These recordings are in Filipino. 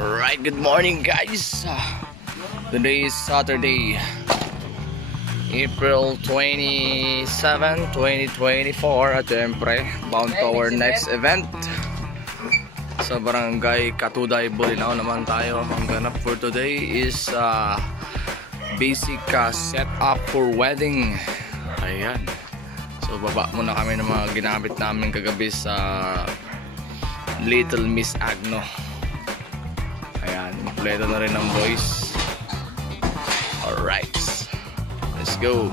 Alright, good morning guys. Today is Saturday, April 27, 2024. At syempre, bound to our next event sa Barangay Katuday, Bolinao naman tayo. Ang ganap for today is basic setup for wedding. Ayan. So baba muna kami ng mga ginamit namin kagabi sa Little Miss Agno. Ayan, kompleto na rin ng boys. Alright, let's go.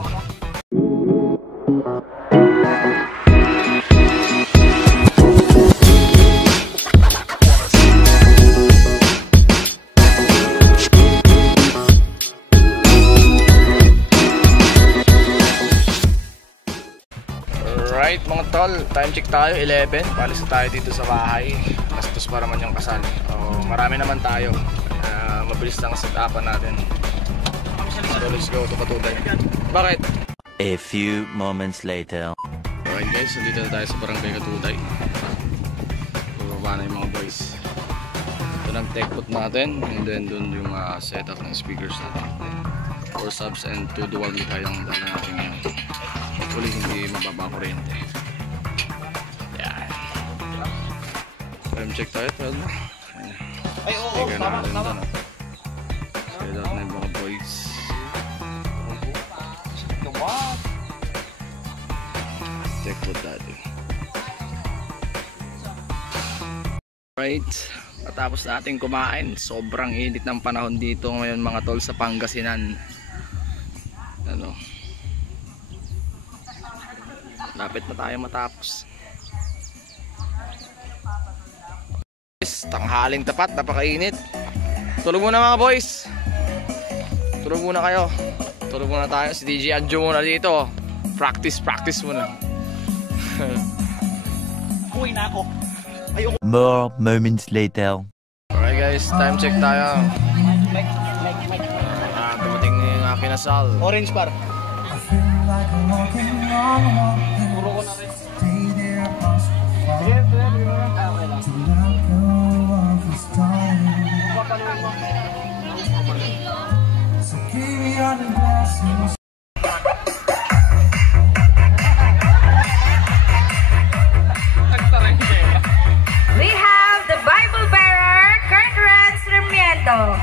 Alright mga tol, time check tayo, 11. Palis na tayo dito sa bahay. Bastos pa naman yung kasal. Marami naman tayo. Mabilis lang ang set-upan natin. So let's go to Katuday. Bakit? A few moments later. Alright guys, so dito na tayo sa Barangay Katuday. Baba na yung mga boys. Ito nag-tech put natin. And then dun yung setup ng speakers natin. 4 subs and 2 dual mic yung dala natin ngayon. Hopefully hindi mababa kuryente. Yan. Time check tayo. Ay, oo, tama. Set up na yung mga boys. Check po dati. Right, matapos natin kumain. Sobrang init ng panahon dito ngayon mga tol sa Pangasinan. Ano? Lapit na tayo matapos. Tanghaling tapat, napakainit. Tulog muna mga boys. Tulog muna kayo. Tulog muna tayo. Si DJ Adjo muna dito. Practice muna. Uwi na ako. More moments later. Alright guys, time check tayo. Dumating na yung aking asal. Orange bar. Puro ko na rin. We have the Bible bearer, Kurt Renz Remiendo.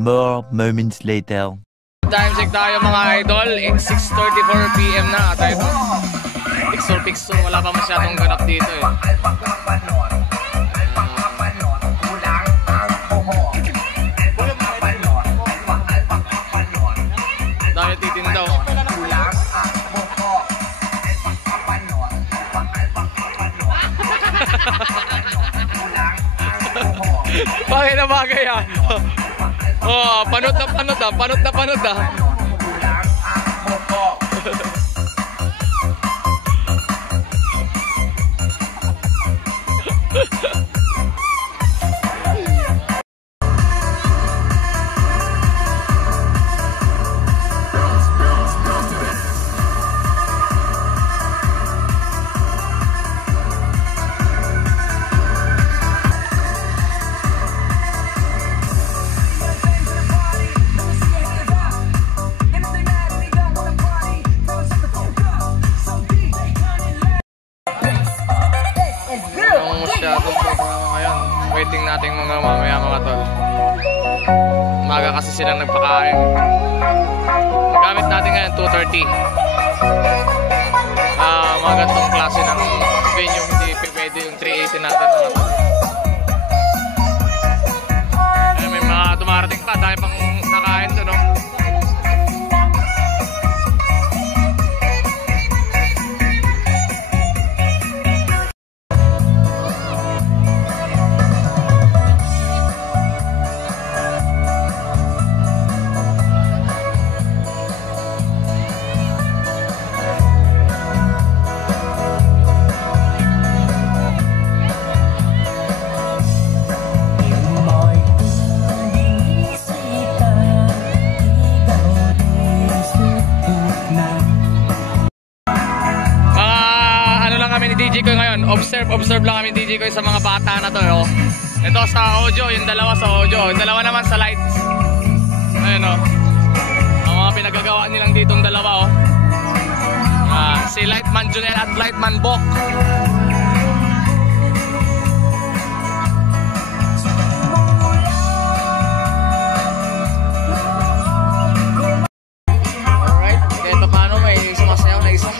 More moments later. Time check tayo mga idol. It's 6:34 PM na. Tayo pixel. Wala pa masyadong ganap dito eh. Dahil titindaw. Bagay na bagay yan. Oh, panot na. Masyadong programa ngayon. Waiting natin mamaya mga tol. Maga kasi silang nagpakain. Magamit natin ngayon 2:30. Mga ganitong klase ng ayusin natin mga tol. Ay, may mga dumarating pa, dahil pang nakain to, no? DJ ko ngayon, observe lang kami DJ ko sa mga bata na to, oh. Ito sa audio, yung dalawa sa audio, yung dalawa naman sa lights. Ayun, oh. Ang mga pinagagawa nilang ditong dalawa, oh. Si Lightman Junel at Lightman Bok. Alright, kahit paano may sumasayaw na isa.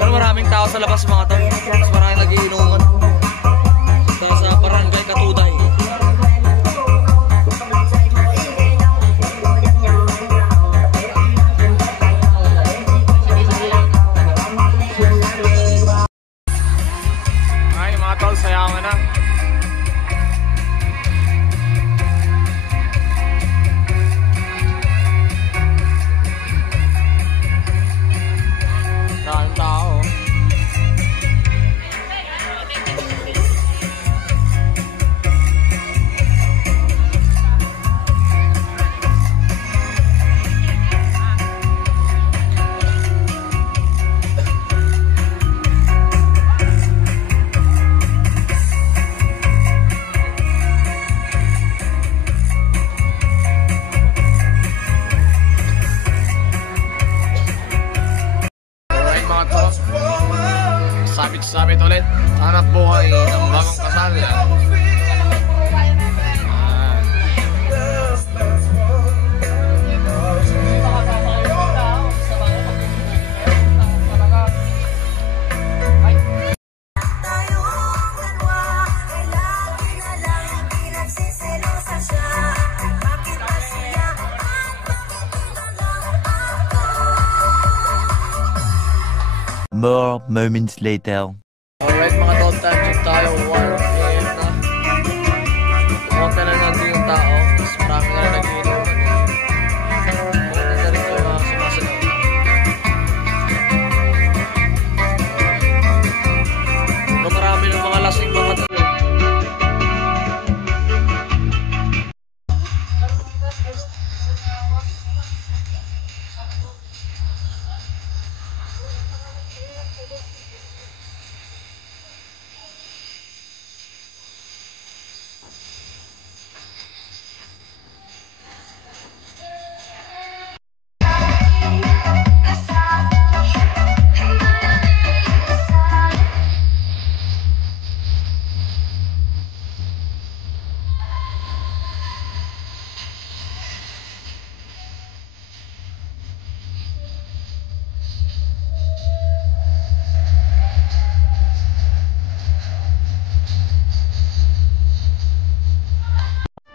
Pero maraming tao sa labas mga tao. Mas maraming nagiinuman. Sa barangay Katuday. Ay mga tol, sayangan na. Maraming tao. Sabit ulit, hanap buhay ng bagong kasal. More moments later. Alright mga tol, time check tayo. 1 AM na. Kumunta na natin yung tao. Mas marami na nag-iinuman. Kumunta na rin yung mga sumasayaw. Pero marami ng mga lasing mga tol.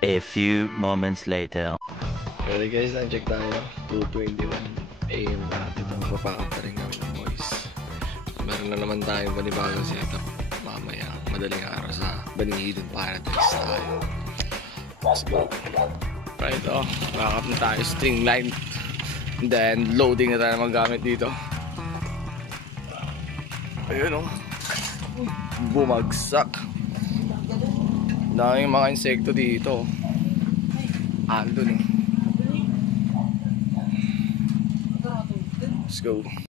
A few moments later. Okay guys, time check tayo. 2:21 AM na natin. Magpapakat pa rin kami ng boys. Meron na naman tayong panibagong setup. Mamaya, madaling araw sa Banihilon Paradise tayo. Let's go. Right, oh. Backup na tayo, string line. Then, loading na tayo magamit dito. Ayun, oh. Bumagsak. Daming mga insekto dito. Andun, eh. Let's go.